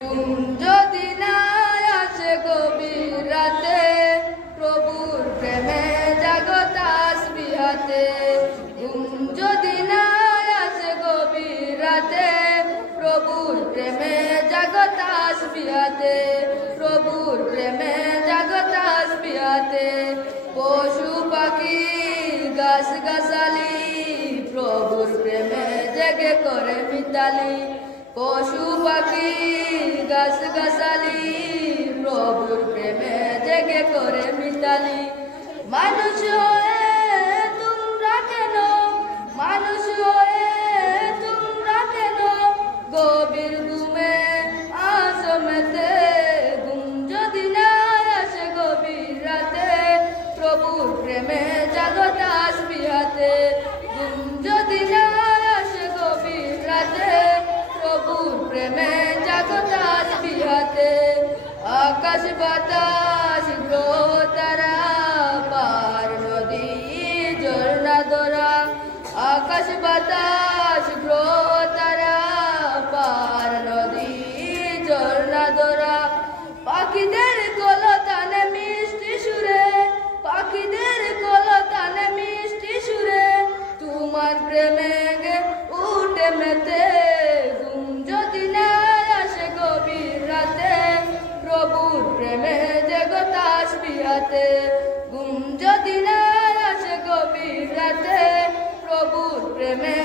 যদি না আসে গভীর রাতে, প্রভুর প্রেমে জাগো তাসবিহ হাতে। যদি না আসে গভীর রাতে, প্রভুর প্রেমে জাগো তাসবিহ হাতে। প্রভুর প্রেমে জাগো তাসবিহ হাতে। পশু পাখি গাছ গাছালি, প্রভুর প্রেমে জেগে করে মিতালি। পশু পাখি গাছ গাছালি, প্রভুর প্রেমে জেগে করে মিতালি। মানুষ হয়ে তোমরা কেন, মানুষ হয়ে তোমরা কেন গভীর ঘুমে আছো মেতে। ঘুম যদি না আসে গভীর রাতে, প্রভুর প্রেমে জাগো তাসবিহ হাতে। ঘুম যদি না আসে গভীর রাতে, প্রভুর প্রেমে জাগো তাসবিহ হাতে। আকাশ বাতাস গ্রহ তারা, পার নদী ঝর্ণা ধরা। আকাশ বাতাস গ্রহ তারা, পার নদী ঝর্ণা ধরা। পাখিদের কলতানে মিষ্টি সুরে, পাখিদের কলতানে মিষ্টি সুরে, তোমার প্রেমে উঠে মেতে। ঘুম যদি না আসে গভীর রাতে, প্রভুর প্রেমে জাগো তাসবিহ হাতে। ঘুম যদি না আসে গভীর রাতে, প্রভুর প্রেমে